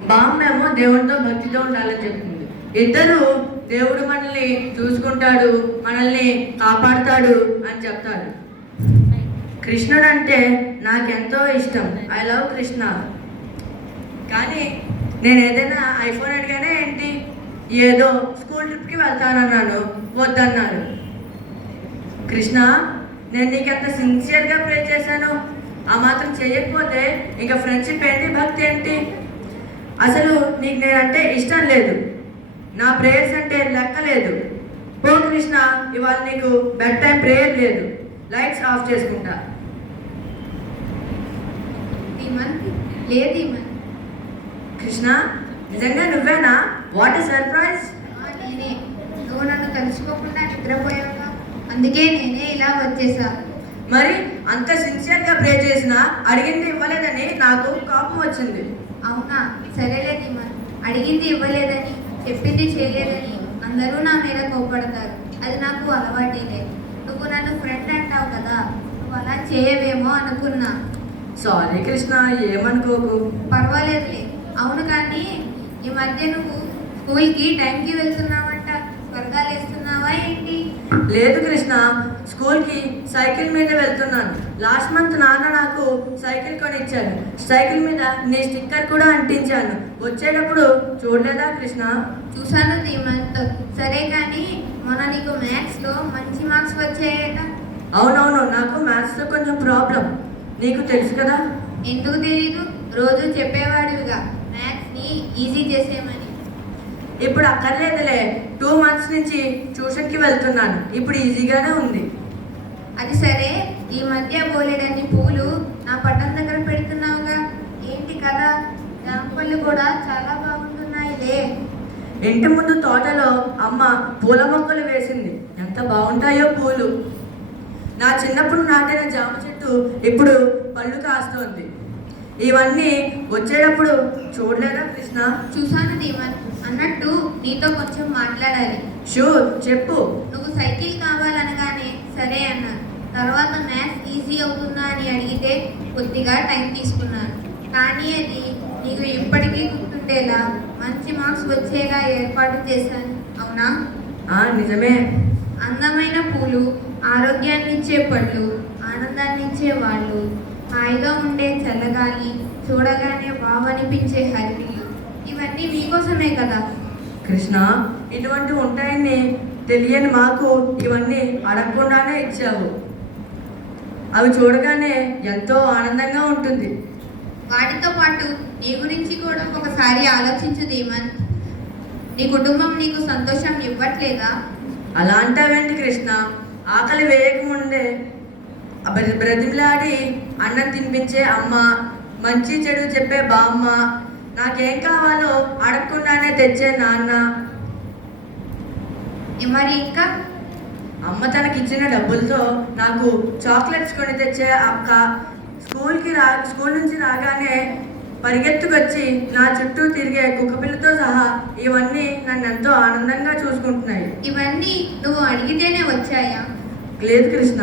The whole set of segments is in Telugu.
బామ్మేమో దేవుడితో భక్తితో ఉండాలని చెప్తుంది. ఇద్దరు దేవుడు మనల్ని చూసుకుంటాడు మనల్ని కాపాడుతాడు అని చెప్తాడు కృష్ణుడు అంటే నాకెంతో ఇష్టం. I love Krishna. కానీ నేను ఏదైనా ఐఫోన్ అడిగానే ఏంటి? ఏదో స్కూల్ ట్రిప్కి వెళ్తానన్నాను వద్దన్నాడు కృష్ణ నేను నీకు ఎంత సిన్సియర్గా ప్రే చేశాను? ఆ మాత్రం చేయకపోతే ఇంకా ఫ్రెండ్షిప్ ఏంటి? భక్తి ఏంటి? అసలు నీకు నేనంటే ఇష్టం లేదు. నా ప్రేయర్స్ అంటే లెక్క లేదు. పో కృష్ణ ఇవాళ నీకు బెడ్ టైం ప్రేయర్ లేదు. లైట్స్ ఆఫ్ చేసుకుంటా. లేదు కృష్ణ నిజంగా నువ్వేనా? వాట్ ఇస్ సర్ప్రైజ్ నేనే. నువ్వు నన్ను తలుచుకోకుండా నిద్రపోయావుగా? అందుకే నేనే ఇలా వచ్చేసా. మరి అంత సిన్సియర్గా ప్రే చేసినా అడిగింది ఇవ్వలేదని నాకు కోపం వచ్చింది. అవునా? సరేలే ధీమన్ అడిగింది ఇవ్వలేదని చెప్పింది చేయలేదని అందరూ నా మీద కోపడతారు. అది నాకు అలవాటేలే. నువ్వు నన్ను ఫ్రెండ్ అంటావు కదా నువ్వు అలా చేయవేమో అనుకున్నా. సారీ కృష్ణ ఏమనుకోకు? పర్వాలేదులే. అవును కానీ ఈ మధ్య నువ్వు స్కూల్కి టైంకి వెళ్తున్నావంట. త్వరగా లేస్తున్నావా లేదు కృష్ణ స్కూల్కి సైకిల్ మీద వెళ్తున్నాను. లాస్ట్ మంత్ నాన్న నాకు సైకిల్ కొనిచ్చారు సైకిల్ మీద నీ స్టిక్కర్ కూడా అంటించాను. వచ్చేటప్పుడు చూడలేదా కృష్ణ? చూశాను ధీమంత్ సరే కానీ మొన్న నీకు మ్యాథ్స్లో మంచి మార్క్స్ వచ్చాయట. అవునవును నాకు మ్యాథ్స్లో కొంచెం ప్రాబ్లం. నీకు తెలుసు కదా? ఎందుకు తెలీదు? రోజు చెప్పేవాడివిగా. మ్యాథ్స్ని ఈజీ చేసేయమని. ఇప్పుడు అక్కర్లేదులే. టూ మంత్స్ నుంచి ట్యూషన్కి వెళ్తున్నాను. ఇప్పుడు ఈజీగానే ఉంది. అది సరే. ఈ మధ్య బోలెడన్ని పూలు నా పట్టం దగ్గర పెడుతున్నావుగా. ఏంటి కదా జాంపళ్ళు కూడా చాలా బాగుంటున్నాయిలే. ఇంటి ముందు తోటలో అమ్మ పూల మొక్కలు వేసింది. ఎంత బాగుంటాయో పూలు. నా చిన్నప్పుడు నాటిన జామ చెట్టు ఇప్పుడు పళ్ళు కాస్తోంది. ఇవన్నీ వచ్చేటప్పుడు చూడలేదా కృష్ణ? చూశాను ధీమన్. అన్నట్టు నీతో కొంచెం మాట్లాడాలి. షూర్ చెప్పు. నువ్వు సైకిల్ కావాలనగానే సరే అన్నాను తర్వాత మ్యాథ్స్ ఈజీ అవుతుందా అని అడిగితే కొద్దిగా టైం తీసుకున్నాను. కానీ అది నీకు ఇప్పటికీ గుర్తుండేలా మంచి మార్క్స్ వచ్చేలా ఏర్పాటు చేశాను. అవునా? ఆ నిజమే. అందమైన పూలు ఆరోగ్యాన్ని ఇచ్చే పళ్ళు ఆనందాన్ని ఇచ్చే వాళ్ళు. హాయిగా ఉండే చల్లగాలి చూడగానే బావనిపించే హరివిల్లు ఇవన్నీ మీకోసమే కదా? కృష్ణ ఇటువంటివి ఉంటాయని తెలియని మాకు ఇవన్నీ అడగకుండానే ఇచ్చావు. అవి చూడగానే ఎంతో ఆనందంగా ఉంటుంది. వాటితో పాటు నీ గురించి కూడా ఒకసారి ఆలోచించు ధీమన్. నీ కుటుంబం నీకు సంతోషం ఇవ్వట్లేదా? అలా అంటావేంటి కృష్ణ? ఆకలి వేయకముందే బ్ర- బ్రతిమలాడి అన్నం తినిపించే అమ్మ మంచి చెడు చెప్పే బామ్మ నాకేం కావాలో అడగకుండానే తెచ్చే నాన్న. మరి ఇంకా? అమ్మ తనకిచ్చిన డబ్బులతో నాకు చాక్లెట్స్ కొని తెచ్చే అక్క స్కూల్కి రా స్కూల్ నుంచి రాగానే పరిగెత్తుకొచ్చి నా చుట్టూ తిరిగే కుక్కపిల్లతో సహా ఇవన్నీ నన్ను ఎంతో ఆనందంగా చూసుకుంటున్నాయి. ఇవన్నీ నువ్వు అడిగితేనే వచ్చాయా? లేదు కృష్ణ.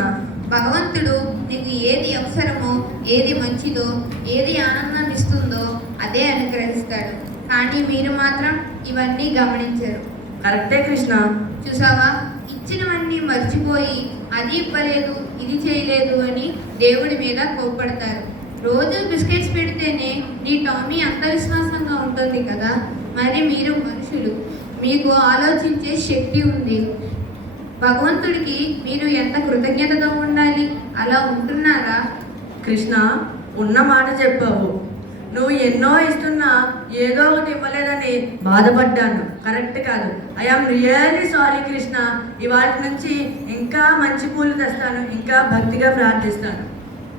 భగవంతుడు నీకు ఏది అవసరమో ఏది మంచిదో ఏది ఆనందాన్ని ఇస్తుందో అదే అనుగ్రహిస్తాడు. కానీ మీరు మాత్రం ఇవన్నీ గమనించరు. కరెక్టే కృష్ణ. చూసావా? ఇచ్చినవన్నీ మర్చిపోయి అది ఇవ్వలేదు ఇది చేయలేదు అని దేవుడి మీద కోప్పడతారు. రోజు బిస్కెట్స్ పెడితేనే నీ టామీ అంత విశ్వాసంగా ఉంటుంది కదా? మరి మీరు మనుషులు మీకు ఆలోచించే శక్తి ఉంది. భగవంతుడికి మీరు ఎంత కృతజ్ఞతగా ఉండాలి? అలా ఉంటున్నారా? కృష్ణ ఉన్న మాట చెప్పావు. నువ్వు ఎన్నో ఇస్తున్నా ఏదో ఒకటి ఇవ్వలేదని బాధపడ్డాను. కరెక్ట్ కాదు. ఐఆమ్ రియల్లీ సారీ కృష్ణ ఇవాళ నుంచి ఇంకా మంచి పూలు తెస్తాను ఇంకా భక్తిగా ప్రార్థిస్తాను.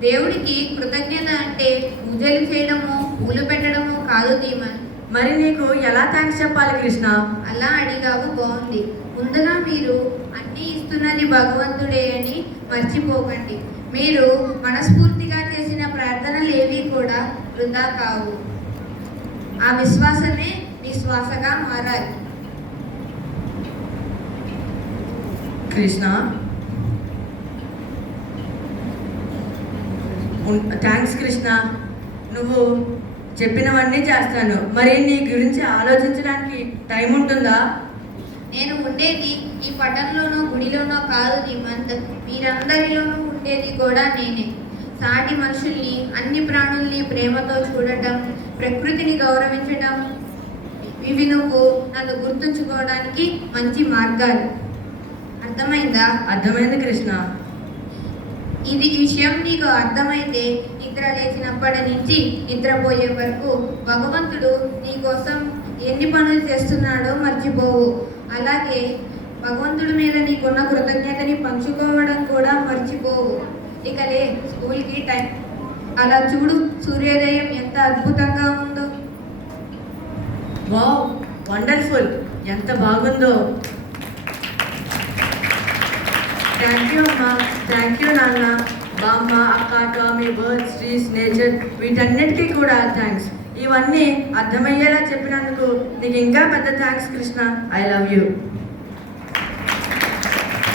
దేవుడికి కృతజ్ఞత అంటే పూజలు చేయడము పూలు పెట్టడము కాదు ధీమన్ మరి నీకు ఎలా థ్యాంక్స్ చెప్పాలి కృష్ణ అలా అడిగావు బాగుంది. ముందుగా మీరు అన్నీ ఇస్తున్నది భగవంతుడే అని మర్చిపోకండి. మీరు మనస్ఫూర్తిగా చేసిన ప్రార్థనలు ఏవి కూడా వృధా కావు ఆ విశ్వాసమే మీ శ్వాసగా మారాలి. కృష్ణ. థ్యాంక్స్ కృష్ణ. నువ్వు చెప్పినవన్నీ చేస్తాను. మరి నీ గురించి ఆలోచించడానికి టైం ఉంటుందా? నేను ఉండేది ఈ పట్టణంలోనో గుడిలోనో కాదు నీ మంద మీరందరిలోనూ ఉండేది కూడా నేనే. సాటి మనుషుల్ని అన్ని ప్రాణుల్ని ప్రేమతో చూడటం ప్రకృతిని గౌరవించటం ఇవి నువ్వు నన్ను గుర్తుంచుకోవడానికి మంచి మార్గాలు. అర్థమైందా? అర్థమైంది కృష్ణ. ఇది ఈ విషయం నీకు అర్థమైతే నిద్ర లేచినప్పటి నుంచి నిద్రపోయే వరకు భగవంతుడు నీ కోసం ఎన్ని పనులు చేస్తున్నాడో మర్చిపోవు. అలాగే భగవంతుడి మీద నీకున్న కృతజ్ఞతని పంచుకోవడం కూడా మర్చిపోవు. ఇక లే స్కూల్కి టైం. అలా చూడు సూర్యోదయం ఎంత అద్భుతంగా ఉందో. Wow wonderful. ఎంత బాగుందో. థ్యాంక్ యూ అమ్మా. థ్యాంక్ యూ నాన్న. బామ్మ అక్క టామీ బర్డ్స్ ట్రీస్ నేచర్ వీటన్నిటికీ కూడా థ్యాంక్స్ ఇవన్నీ అర్థమయ్యేలా చెప్పినందుకు నీకు ఇంకా పెద్ద thanks Krishna. I love you.